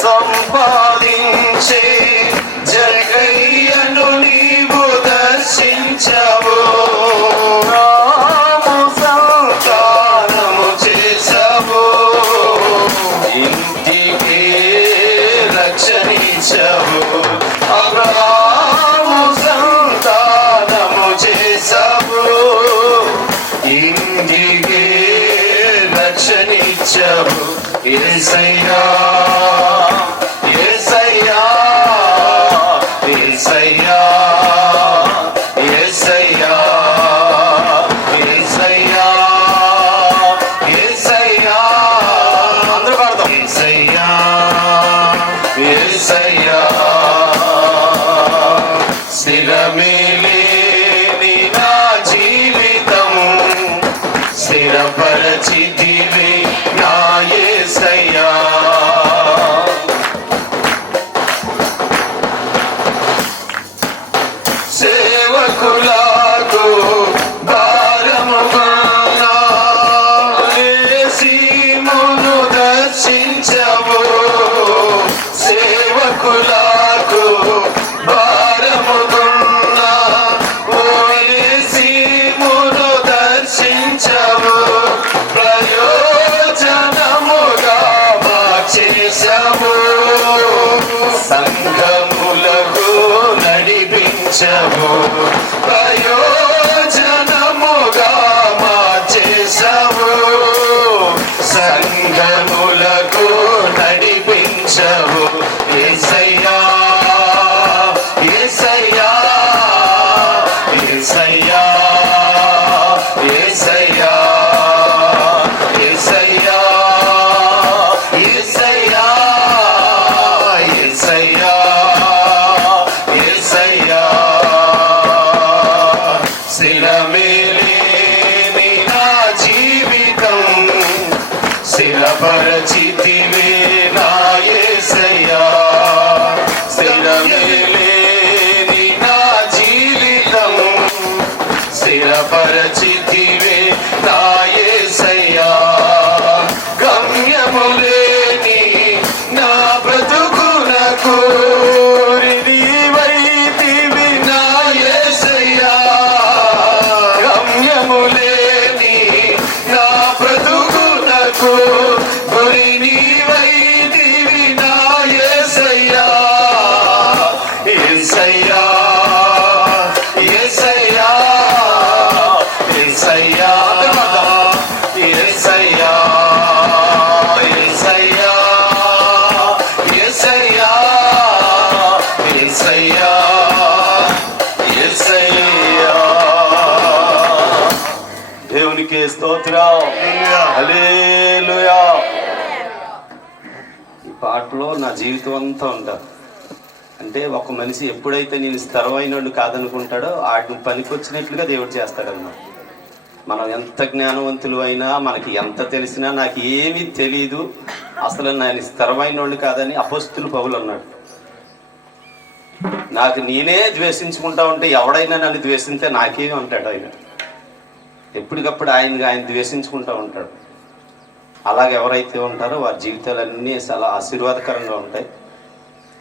సంపాదించే జగయ్యను నీవు దర్శించవు. సంతానము చేసవు, ఇంటికి రక్షణించవు. అబ్రహాము సంతానము చేసవు, ఇంటికి రక్షణించవు. యేసయ్యా యేసయ్యా యేసయ్యా యేసయ్యా యేసయ్యా యేసయ్యా అందరూ పాడతాం. యేసయ్యా యేసయ్యా స్థిరమేలేని నా జీవితం స్థిరపరచితివి నా యేసయ్యా. సేవకులకు భారముగా సీమును దర్శించవు, సేవకులకు భారముగా సీమును దర్శించవు. ప్రయోజనముగా మార్చేశవు, సంఘములకు నడిపించవు. ప్రయోజనముగా మార్చేశవు, సంఘములకు నడిపించవు. యేసయ్యా యేసయ్యా యేసయ్యా యేసయ్యా యేసయ్యా యేసయ్యా యేసయ్యా యేసయ్యా స్థిరమేలేని నా జీవితం స్థిరపరచితివి నా యేసయ్యా. స్థిరమేలేని నా జీవితం స్థిరపరచితివి నా యేసయ్యా. గమ్యములేని నా బ్రతుకునకు నీవైతివి నా యేసయ్యా. గమ్యములేని నా బ్రతుకునకు నీవైతివి నా యేసయ్యా. యేసయ్యా యేసయ్యా యేసయ్యా యేసయ్యా యేసయ్యా యేసయ్యా యేసయ్యా యేసయ్యా. దేవునికి స్తోత్రం, హల్లెలూయా. ఈ పాటలో నా జీవితం అంతా ఉంటారు. అంటే ఒక మనిషి ఎప్పుడైతే నేను స్థిరమైనోడు కాదనుకుంటాడో వాటిని పనికొచ్చినట్లుగా దేవుడు చేస్తాడన్నమాట. మనం ఎంత జ్ఞానవంతులు అయినా, మనకి ఎంత తెలిసినా, నాకు ఏమీ తెలీదు, అసలు నేను స్థిరమైనోడు కాదని అపొస్తలుడు పౌలు అన్నాడు. నాకు నేనే ద్వేషించుకుంటా ఉంటే ఎవడైనా నన్ను ద్వేషిస్తే నాకేమి అంటాడు ఆయన. ఎప్పటికప్పుడు ఆయన ద్వేషించుకుంటూ ఉంటాడు. అలాగే ఎవరైతే ఉంటారో వారి జీవితాలన్నీ చాలా ఆశీర్వాదకరంగా ఉంటాయి.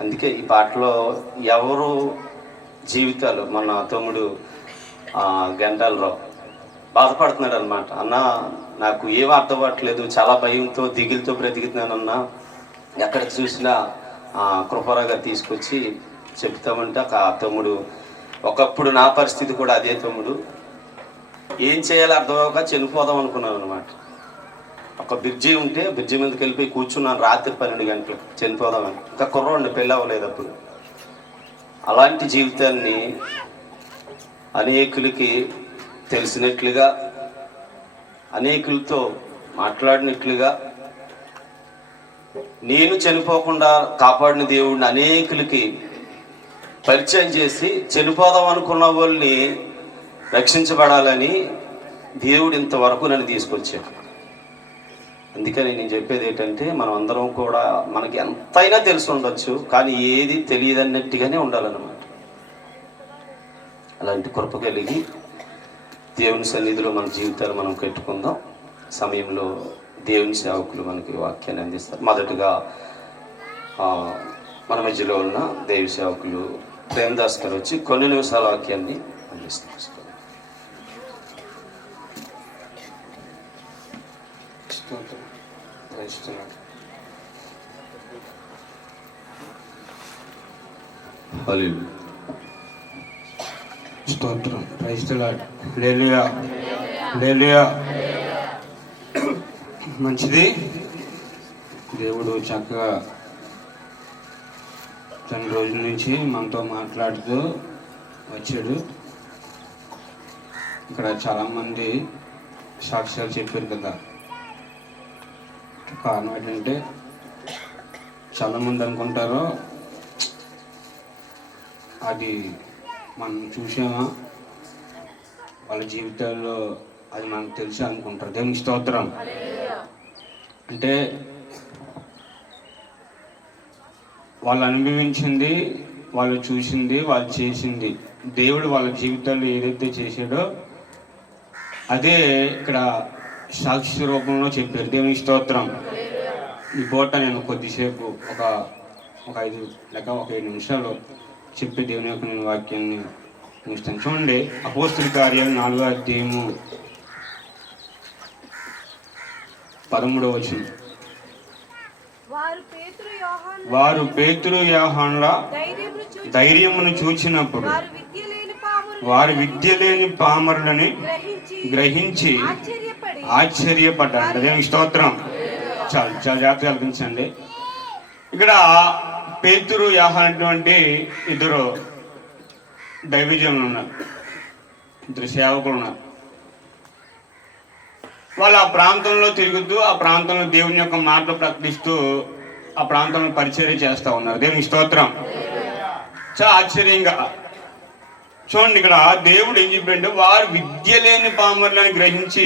అందుకే ఈ పాటలో ఎవరు జీవితాలు, మన తమ్ముడు గంటాలరావు బాధపడుతున్నాడు అనమాట. అన్న నాకు ఏం అర్థం అవ్వట్లేదు, చాలా భయంతో దిగులతో బ్రతికుతున్నానన్నా, ఎక్కడ చూసినా కృపారాగా తీసుకొచ్చి చెప్తామంటే ఆ తమ్ముడు, ఒకప్పుడు నా పరిస్థితి కూడా అదే తమ్ముడు, ఏం చేయాలో అర్థం అవ్వక చనిపోదాం అనుకున్నాను అనమాట. ఒక బ్రిడ్జి ఉంటే బ్రిడ్జి మీదకి వెళ్ళిపోయి కూర్చున్నాను రాత్రి 12 గంటలకు చనిపోదామని. ఇంకా కుర్రోండి, పెళ్ళి అవ్వలేదు అప్పుడు. అలాంటి జీవితాన్ని అనేకులకి తెలిసినట్లుగా, అనేకులతో మాట్లాడినట్లుగా, నేను చనిపోకుండా కాపాడిన దేవుడిని అనేకులకి పరిచయం చేసి చనిపోదాం అనుకున్న వాళ్ళని రక్షించబడాలని దేవుడు ఇంతవరకు నన్ను తీసుకొచ్చాడు. అందుకని నేను చెప్పేది ఏంటంటే, మనం అందరం కూడా మనకి ఎంతైనా తెలిసి ఉండొచ్చు, కానీ ఏది తెలియదన్నట్టుగానే ఉండాలన్నమాట. అలాంటి కృప కలిగి దేవుని సన్నిధిలో మన జీవితాలు మనం కట్టుకుందాం. సమయంలో దేవుని సేవకులు మనకి వాక్యాన్ని అందిస్తారు. మొదటగా మన మధ్యలో ఉన్న దేవి సేవకులు ప్రేమదాస్ గారు వచ్చి కొన్ని నిమిషాల వాక్యాన్ని అందిస్తారు. స్తోత్రం. Praise the lord. Hallelujah, hallelujah. మంచిది. దేవుడు చక్కగా తన రోజుల నుంచి మనతో మాట్లాడుతూ వచ్చాడు. ఇక్కడ చాలామంది సాక్ష్యాలు చెప్పారు కదా. కారణం ఏంటంటే చాలామంది అనుకుంటారు అది మనం చూసామా, వాళ్ళ జీవితాల్లో అది మనకు తెలుసు అనుకుంటారు. దేవునికి స్తోత్రం. అంటే వాళ్ళు అనుభవించింది, వాళ్ళు చూసింది, వాళ్ళు చేసింది, దేవుడు వాళ్ళ జీవితాల్లో ఏదైతే చేశాడో అదే ఇక్కడ సాక్షి రూపంలో చెప్పారు. దేవునికి స్తోత్రం. ఈ పూట నేను కొద్దిసేపు ఒక 5 నిమిషాలు చెప్పి దేవుని యొక్క నేను వాక్యాన్ని ముగిస్తాను. చూడండి, అపోస్తుల కార్యాలు 4వ అధ్యాయము 13వ వచనం. వారు పేతురు యోహానుల ధైర్యమును చూచినప్పుడు వారు విద్య లేని పామరులని గ్రహించి ఆశ్చర్యపడ్డారు. దేవునికి స్తోత్రం. చాలా జాగ్రత్తగా కల్పించండి. ఇక్కడ పేతురు యోహాను అటువంటి 2 దైవజనులు ఉన్నారు, 2 సేవకులు ఉన్నారు. వాళ్ళు ఆ ప్రాంతంలో తిరుగుతూ, ఆ ప్రాంతంలో దేవుని యొక్క మాటలు ప్రకటిస్తూ ఆ ప్రాంతంలో పరిచర్య చేస్తూ ఉన్నారు. దేవునికి స్తోత్రం. చాలా ఆశ్చర్యంగా చూడండి, ఇక్కడ దేవుడు ఏం చెప్పాడంటే వారు విద్య లేని పామరులను గ్రహించి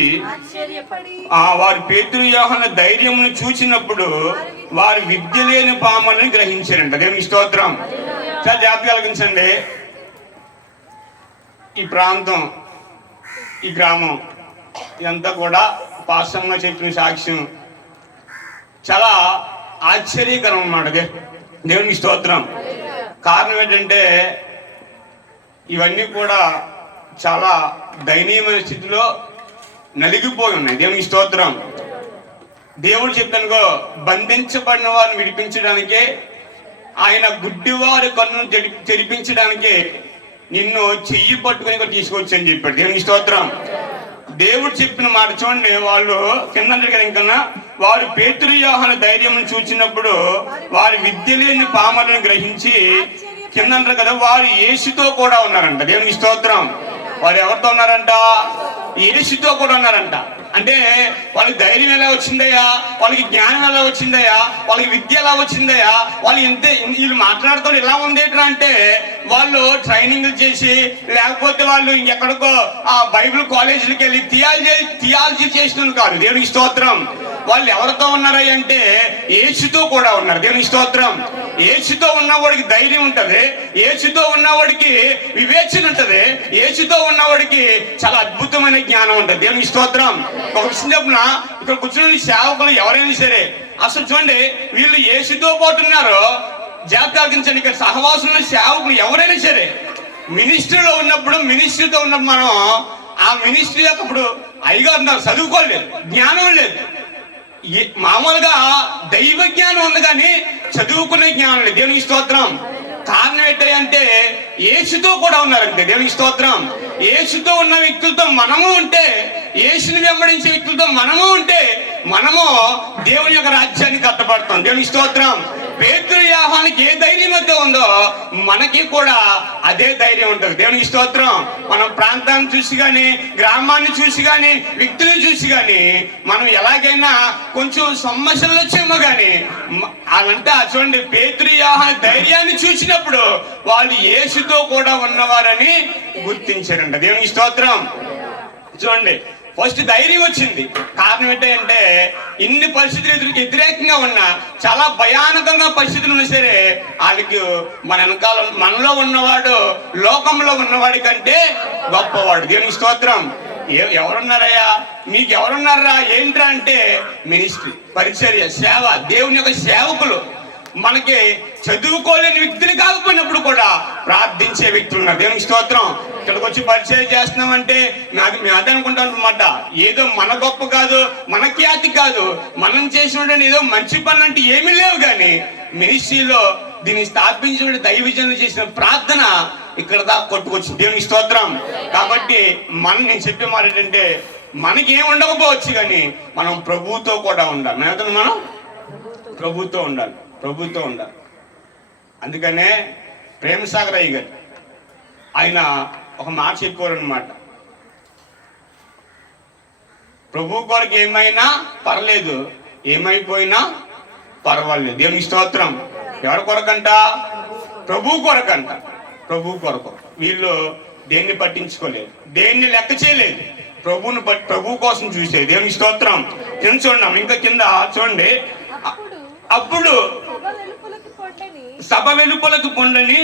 వారు పేతురు యోహాను ధైర్యమును చూసినప్పుడు వారు విద్య లేని పామరులను గ్రహించారంట. దేవునికి స్తోత్రం. చాలా జాగ్రత్త కలిగించండి. ఈ ప్రాంతం, ఈ గ్రామం ఇదంతా కూడా పాస్టర్గా చెప్పిన సాక్ష్యం చాలా ఆశ్చర్యకరం అన్నమాట. దేవునికి స్తోత్రం. కారణం ఏంటంటే ఇవన్నీ కూడా చాలా దయనీయమైన స్థితిలో నలిగిపోయి ఉన్నాయి. దేవునికి స్తోత్రం. దేవుడు చెప్పానుకో, బంధించబడిన వారిని విడిపించడానికే, ఆయన గుడ్డివారి కన్నును తెరిపించడానికే నిన్ను చెయ్యి పట్టుకుని ఇక్కడ తీసుకొచ్చని చెప్పాడు. దేవునికి స్తోత్రం. దేవుడు చెప్పిన మాట చూడండి. వాళ్ళు కింద వారు పేతురు యోహాను ధైర్యం చూచినప్పుడు వారి విద్య లేని పామరులను గ్రహించి కింద కదా వారు యేసుతో కూడా ఉన్నారంట. దేవునికి స్తోత్రం. వారు ఎవరితో ఉన్నారంట? యేసుతో కూడా ఉన్నారంట. అంటే వాళ్ళకి ధైర్యం ఎలా వచ్చిందయ్యా, వాళ్ళకి జ్ఞానం ఎలా వచ్చిందయ్యా, వాళ్ళకి విద్య ఎలా వచ్చిందయ్యా, వాళ్ళు వీళ్ళు మాట్లాడుతూ ఎలా ఉందేట్రా అంటే వాళ్ళు ట్రైనింగ్ చేసి, లేకపోతే వాళ్ళు ఇంకెక్కడికో ఆ బైబిల్ కాలేజీలకు వెళ్ళి థియాలజీ చేసిన కాదు. దేవునికి స్తోత్రం. వాళ్ళు ఎవరితో ఉన్నారయ్య అంటే యేసుతో కూడా ఉన్నారు. దేవునికి స్తోత్రం. యేసుతో ఉన్నవాడికి ధైర్యం ఉంటది, యేసుతో ఉన్నవాడికి వివేచన ఉంటది, యేసుతో ఉన్నవాడికి చాలా అద్భుతమైన జ్ఞానం ఉంటది. దేవునికి స్తోత్రం. ఒక విషయం చెప్పిన, ఇక్కడ కూర్చున్న సేవకులు ఎవరైనా సరే అసలు చూడండి, వీళ్ళు యేసుతో పాటు ఉన్నారు. జాగ్రత్త. ఇక్కడ సహవాసంలో సేవకులు ఎవరైనా సరే మినిస్ట్రీలో ఉన్నప్పుడు, మినిస్ట్రీతో ఉన్నప్పుడు మనం ఆ మినిస్ట్రీ అప్పుడు అయ్యగారు ఉన్నారు, చదువుకోలేదు, జ్ఞానం లేదు. మామూలుగా దైవ జ్ఞానం ఉంది కానీ చదువుకునే జ్ఞానం లేదు. దేవునికి స్తోత్రం. కారణం ఏంటంటే యేసుతో కూడా ఉన్నారంటే. దేవునికి స్తోత్రం. యేసుతో ఉన్న వ్యక్తులతో మనము ఉంటే, యేసుని వెంబడించే వ్యక్తులతో మనము ఉంటే మనము దేవుని యొక్క రాజ్యానికి కట్టబడతాం. దేవునికి స్తోత్రం. పేతురు యోహానుకి ఏ ధైర్యం అయితే ఉందో మనకి కూడా అదే ధైర్యం ఉంటుంది. దేవునికి స్తోత్రం. మనం ప్రాంతాన్ని చూసి కానీ, గ్రామాన్ని చూసి కానీ, వ్యక్తులను చూసి కానీ మనం ఎలాగైనా కొంచెం సమస్యలు వచ్చేమో కానీ అదంతా చూడండి, పేతురు యోహాను ధైర్యాన్ని చూసినప్పుడు వాళ్ళు యేసుతో కూడా ఉన్నవారని గుర్తించారంట. దేవునికి స్తోత్రం. చూడండి, ఫస్ట్ ధైర్యం వచ్చింది. కారణం ఏంటంటే ఇన్ని పరిస్థితులు వ్యతిరేకంగా ఉన్నా, చాలా భయానకంగా పరిస్థితులు ఉన్నా సరే వాళ్ళకి మన వెనకాల మనలో ఉన్నవాడు లోకంలో ఉన్నవాడి కంటే గొప్పవాడు. దేవునికి స్తోత్రం. ఎవరున్నారయ్యా, మీకు ఎవరున్నారా ఏంట్రా అంటే మినిస్ట్రీ, పరిచర్య, సేవ, దేవుని యొక్క సేవకులు. మనకి చదువుకోలేని వ్యక్తులు కాకపోయినప్పుడు కూడా ప్రార్థించే వ్యక్తులు ఉన్నారు. దేవునికి స్తోత్రం. ఇక్కడికి వచ్చి పరిచయం చేస్తున్నామంటే మేము అదే అనుకుంటాం అనమాట. ఏదో మన గొప్ప కాదు, మన ఖ్యాతి కాదు, మనం చేసినటువంటి ఏదో మంచి పనులు అంటే ఏమీ లేవు, కానీ మినిస్ట్రీలో దీన్ని స్థాపించిన దైవజనులు చేసిన ప్రార్థన ఇక్కడ దాకా కొట్టుకొచ్చింది. దేవునికి స్తోత్రం. కాబట్టి నేను చెప్పే మాట ఏంటంటే, మనకేం ఉండకపోవచ్చు కానీ మనం ప్రభువుతో కూడా ఉండాలి. మనం ప్రభువుతో ఉండాలి. అందుకనే ప్రేమసాగర్ అయ్య గారు ఆయన ఒక మాట చెప్పారు అనమాట. ప్రభు కొరకు ఏమైనా పర్లేదు, ఏమైపోయినా పర్వాలేదు. దేవునికి స్తోత్రం. ఎవరి కొరకంట? ప్రభు కొరకంట. ప్రభు కొరకు. వీళ్ళు దేన్ని పట్టించుకోలేదు, దేన్ని లెక్క చేయలేదు, ప్రభు కోసం చూసేది. దేవునికి స్తోత్రం. చూడండి ఇంకా కింద చూడండి. అప్పుడు సభ వెలుపలకు పొండని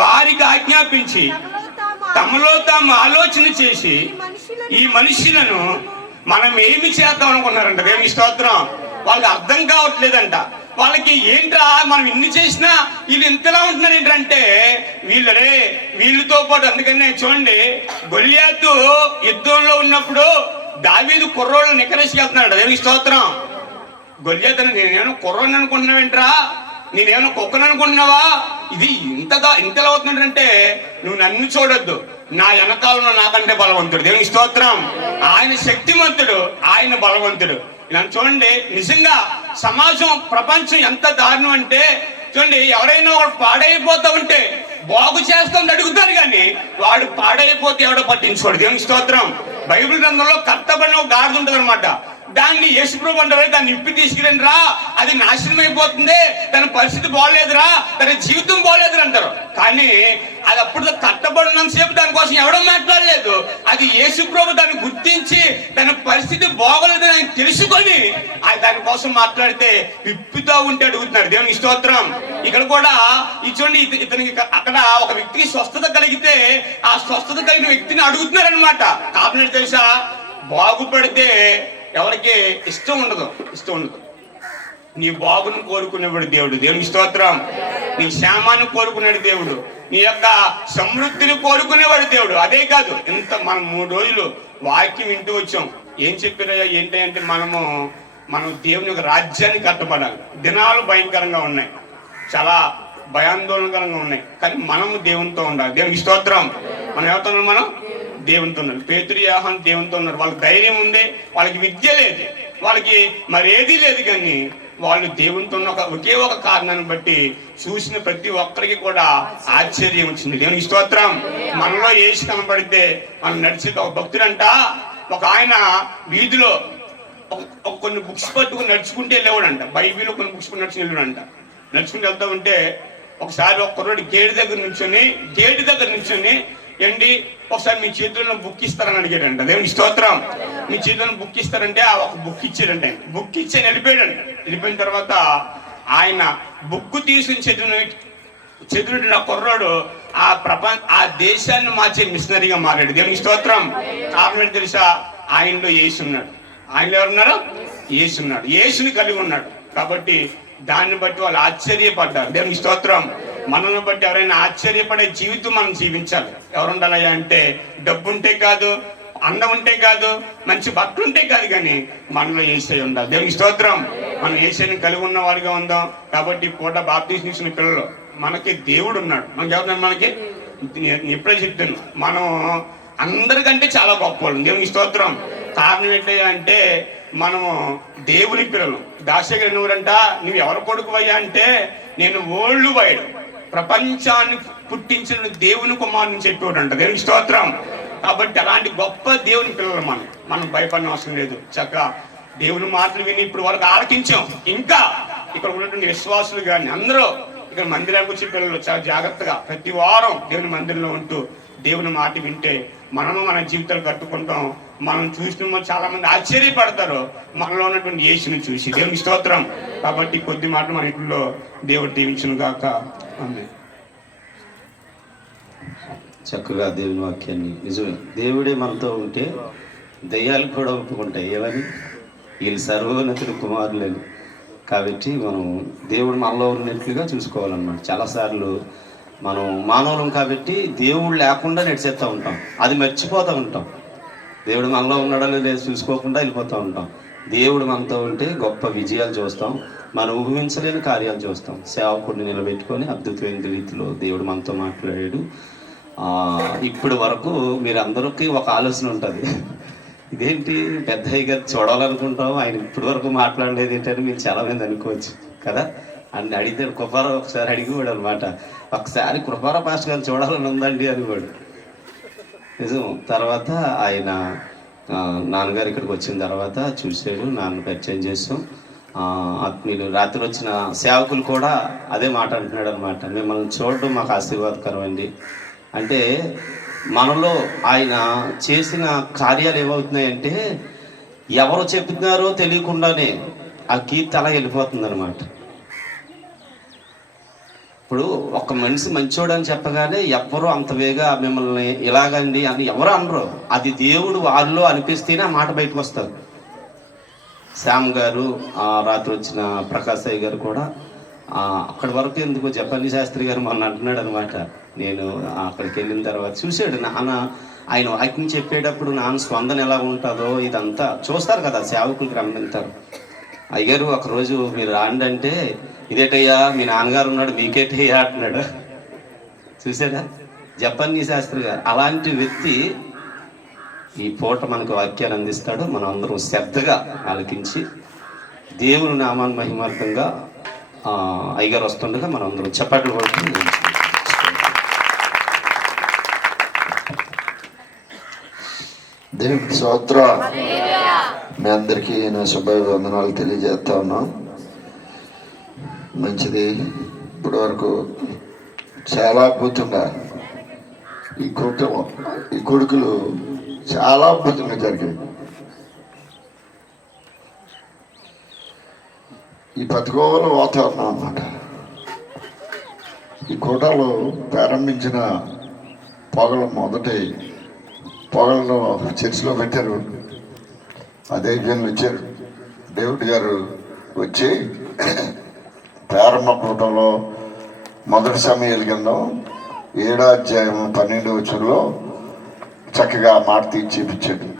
వారికి ఆజ్ఞాపించి తమలో తాము ఆలోచన చేసి ఈ మనుషులను మనం ఏమి చేద్దాం అనుకున్నారంట. దేవునికి స్తోత్రం. వాళ్ళకి అర్థం కావట్లేదంట. వాళ్ళకి ఏంట్రా మనం ఇన్ని చేసినా వీళ్ళు ఇంతలా ఉంటున్నారు ఏంటంటే వీళ్ళతో పాటు. అందుకనే చూడండి, గొల్యాతు యుద్ధంలో ఉన్నప్పుడు దావీదు కుర్రోళ్ళు నికరేసుకెళ్తున్నాడు. దేవునికి స్తోత్రం. గొల్యాతు నేనేమో కుర్రోని అనుకుంటున్నావేంట్రా, నేనేమో కుక్కను అనుకుంటున్నావా, ఇది ఇంతలా అవుతున్నాడంటే నువ్వు నన్ను చూడొద్దు, నా వెనకాలను నాకంటే బలవంతుడు. దేవునికి స్తోత్రం. ఆయన శక్తిమంతుడు, ఆయన బలవంతుడు. ఇలా చూడండి, నిజంగా సమాజం ప్రపంచం ఎంత దారుణం అంటే చూడండి, ఎవరైనా వాడు పాడైపోతా ఉంటే బాగు చేస్తామని అడుగుతారు, కానీ వాడు పాడైపోతే ఎవడో పట్టించుకోడు. దేవునికి స్తోత్రం. బైబిల్ గ్రంథంలో కర్తబడిన ఒక గాడిద ఉంటుంది అనమాట. దాన్ని యేసుప్రభు అంటారు, దాన్ని ఇప్పి తీసుకురండి రా, అది నాశనం అయిపోతుంది, తన పరిస్థితి బాగోలేదురా, తన జీవితం బాగోలేదురా అంటారు. కానీ అది అప్పుడు కట్టబడినంతసేపు దానికోసం ఎవడో మాట్లాడలేదు. అది యేసుప్రభు దాన్ని గుర్తించి తన పరిస్థితి బాగోలేదని ఆయన తెలుసుకొని దానికోసం మాట్లాడితే విప్పుతో ఉంటే అడుగుతున్నారు. దేవునికి స్తోత్రం. ఇక్కడ కూడా చూడండి, ఇతనికి అక్కడ ఒక వ్యక్తికి స్వస్థత కలిగితే ఆ స్వస్థత కలిగిన వ్యక్తిని అడుగుతున్నారు అనమాట. కారణం తెలుసా? బాగుపడితే ఎవరికి ఇష్టం ఉండదు. నీ బాగును కోరుకునేవాడు దేవుడు. దేవునికి స్తోత్రం. నీ క్షేమాన్ని కోరుకునేవాడు దేవుడు. నీ యొక్క సమృద్ధిని కోరుకునేవాడు దేవుడు. అదే కాదు, మనం 3 రోజులు వాక్యం వింటూ వచ్చాం. ఏం చెప్పారో ఏంటి అంటే, మనం దేవుని యొక్క రాజ్యాన్ని కట్టబడాలి. దినాలు భయంకరంగా ఉన్నాయి, చాలా భయాందోళనకరంగా ఉన్నాయి, కానీ మనము దేవునితో ఉండాలి. దేవునికి స్తోత్రం. మనం ఎవరితో ఉన్నాం? మనం దేవునితో ఉన్నారు. పేతురు, యోహాను దేవునితో ఉన్నారు. వాళ్ళకి ధైర్యం ఉంది, వాళ్ళకి విద్య లేదు, వాళ్ళకి మరేదీ లేదు, కానీ వాళ్ళు దేవునితో ఉన్న ఒకే ఒక కారణాన్ని బట్టి చూసిన ప్రతి ఒక్కరికి కూడా ఆశ్చర్యం వచ్చింది. దేవునికి స్తోత్రం. మనలో యేసు కనబడితే మనం నడిచి ఒక భక్తుడంట, ఒక ఆయన వీధిలో కొన్ని బుక్స్ పట్టుకుని నడుచుకుంటే వెళ్ళేవాడంట. బైబిల్లో కొన్ని బుక్స్ నడుచుకుని వెళ్ళాడంట. నడుచుకుని వెళ్తా ఉంటే ఒకసారి ఒక కుర్రాడు గేటు దగ్గర నుంచొని ఏంటి ఒకసారి మీ చేతుల్లో బుక్ ఇస్తారని అడిగాడంట. దేవునికి స్తోత్రం. మీ చేతుల్లో బుక్ ఇస్తారంటే ఆ ఒక బుక్ ఇచ్చాడంటే, బుక్ ఇచ్చి వెళ్ళిపోయాడంట. వెళ్ళిపోయిన తర్వాత ఆయన బుక్ తీసుకుని చదువుతున్న కుర్రాడు ఆ దేశాన్ని మార్చే మిషనరీగా మారాడు. దేవునికి స్తోత్రం. కారణం తెలుసా? ఆయనలో యేసు ఉన్నాడు. ఆయనలో ఎవరున్నారు? యేసు ఉన్నాడు. యేసుని కలిగి ఉన్నాడు. కాబట్టి దాన్ని బట్టి వాళ్ళు ఆశ్చర్యపడ్డారు. దేవునికి స్తోత్రం. మనల్ని బట్టి ఎవరైనా ఆశ్చర్యపడే జీవితం మనం జీవించాలి. ఎవరుండాలయ్యా అంటే, డబ్బు ఉంటే కాదు, అందం ఉంటే కాదు, మంచి బట్టలు ఉంటే కాదు, కానీ మనలో యేసయ్య ఉండాలి. దేవునికి స్తోత్రం. మనం యేసయ్యని కలిగి ఉన్న వారిగా ఉందాం. కాబట్టి పూట బాప్తీసం తీసుకున్న పిల్లలు మనకి దేవుడు ఉన్నాడు. మనకి ఎవరున్నాడు? మనకి ఎప్పుడే చెప్తాను, మనం అందరికంటే చాలా గొప్పవాళ్ళు. దేవునికి స్తోత్రం. కారణం ఏంటయ్యా అంటే, మనము దేవుని పిల్లలు. దాశగారు నువ్వురంట, నువ్వు ఎవరు కొడుకు అయ్యా అంటే, నేను ఓల్డ్ వైడ్ ప్రపంచాన్ని పుట్టించిన దేవుని కుమారుని చెప్పేవాడంట. దేవునికి స్తోత్రం. కాబట్టి అలాంటి గొప్ప దేవుని పిల్లలు మనం భయపడిన అవసరం లేదు. చక్కగా దేవుని మాటలు విని ఇప్పుడు వరకు ఆలకించాం. ఇంకా ఇక్కడ ఉన్నటువంటి విశ్వాసులు కానీ అందరూ ఇక్కడ మందిరానికి వచ్చే పిల్లలు చాలా జాగ్రత్తగా ప్రతి వారం దేవుని మందిరంలో ఉంటూ దేవుని మాట వింటే మనము మన జీవితాలు కట్టుకుంటాం. మనం చూసిన చాలా మంది ఆశ్చర్యపడతారు మనలో ఉన్నటువంటి యేసుని చూసి. దేవునికి స్తోత్రం. కాబట్టి కొద్ది మాటలు మన ఇంట్లో దేవుడు దీవించును గాక. ఆమేన్. చక్కగా దేవుని వాక్యాన్ని నిజమే, దేవుడే మనతో ఉంటే దయ్యాలు కూడా ఒప్పుకుంటాయి. ఏమని? వీళ్ళు సర్వోన్నతుడు కుమారులని. కాబట్టి మనం దేవుడు మనలో ఉన్నట్లుగా చూసుకోవాలన్నమాట. చాలాసార్లు మనం మానవులం కాబట్టి దేవుడు లేకుండా నడిచేస్తూ ఉంటాం, అది మర్చిపోతూ ఉంటాం. దేవుడు మనలో ఉన్నాడో లేదు చూసుకోకుండా వెళ్ళిపోతూ ఉంటాం. దేవుడు మనతో ఉంటే గొప్ప విజయాలు చూస్తాం, మనం ఊహించలేని కార్యాలు చూస్తాం. సేవకుడిని నిలబెట్టుకొని అద్భుతమైన రీతిలో దేవుడు మనతో మాట్లాడాడు. ఇప్పటి వరకు మీరు అందరికీ ఒక ఆలోచన ఉంటుంది, ఇదేంటి పెద్దయ్య గారు చూడాలనుకుంటాం, ఆయన ఇప్పటి వరకు మాట్లాడలేదు ఏంటని మీరు చాలామంది అనుకోవచ్చు కదా. అని అడిగితే కృపారావు ఒకసారి అడిగివాడు అనమాట, ఒకసారి కృపారావు పాస్టర్ గారిని చూడాలని ఉందండి అనేవాడు. నిజం. తర్వాత ఆయన నాన్నగారు ఇక్కడికి వచ్చిన తర్వాత చూశాడు, నాన్న పరిచయం చేస్తాం. ఆత్మీయులు రాత్రి వచ్చిన సేవకులు కూడా అదే మాట అంటున్నాడు అనమాట, మిమ్మల్ని చూడడం మాకు ఆశీర్వాదకరం అండి. అంటే మనలో ఆయన చేసిన కార్యాలు ఏమవుతున్నాయంటే ఎవరు చెప్తున్నారో తెలియకుండానే ఆ కీర్తి అలా వెళ్ళిపోతుంది అనమాట. ఇప్పుడు ఒక మనిషి మంచోడు అని చెప్పగానే ఎవ్వరూ అంత వేగా మిమ్మల్ని ఇలాగండి అని ఎవరు అనరు, అది దేవుడు వారిలో అనిపిస్తేనే ఆ మాట బయటకు వస్తారు. శ్యామ్ గారు, రాత్రి వచ్చిన ప్రకాశయ్య గారు కూడా అక్కడి వరకు ఎందుకు జపల్లి శాస్త్రి గారు మొన్న అంటున్నాడు అనమాట, నేను అక్కడికి వెళ్ళిన తర్వాత చూశాడు నాన్న, ఆయన వాక్యం చెప్పేటప్పుడు నాన్న స్పందన ఎలా ఉంటుందో ఇదంతా చూస్తారు కదా, సేవకులకి రమ్మంటారు. అయ్యారు ఒకరోజు మీరు రాండి అంటే, ఇదేటయ్యా మీ నాన్నగారు ఉన్నాడు మీకేటయ్యా అంటున్నాడు. చూసారా జపల్లి శాస్త్రి గారు. అలాంటి వ్యక్తి ఈ పూట మనకు వాక్యాన్ని అందిస్తాడు. మనం అందరం శ్రద్ధగా ఆలకించి దేవుని నామాన్ని మహిమార్థంగా అయ్యగారు వస్తుండగా మనం అందరం చప్పట్లు కొడుతూ దేవునికి స్తోత్రం. మీ అందరికీ నా శుభవందనాలు తెలియజేస్తా ఉన్నాం. మంచిది. ఇప్పటి వరకు చాలా అద్భుతంగా ఈ కొడుకులు చాలా అద్భుతంగా జరిగాయి. ఈ ప్రతికూల వాతావరణం అన్నమాట. ఈ కోటలో ప్రారంభించిన మొదటి పొగలను చర్చిలో పెట్టారు. అదే జనులు వచ్చారు. డేవిడ్ గారు వచ్చి ప్రారంభ కూటంలో మొదటి సమయాల కింద 7వ అధ్యాయం 12వ వచనంలో చక్కగా మాట తీర్చి చూపించాడు.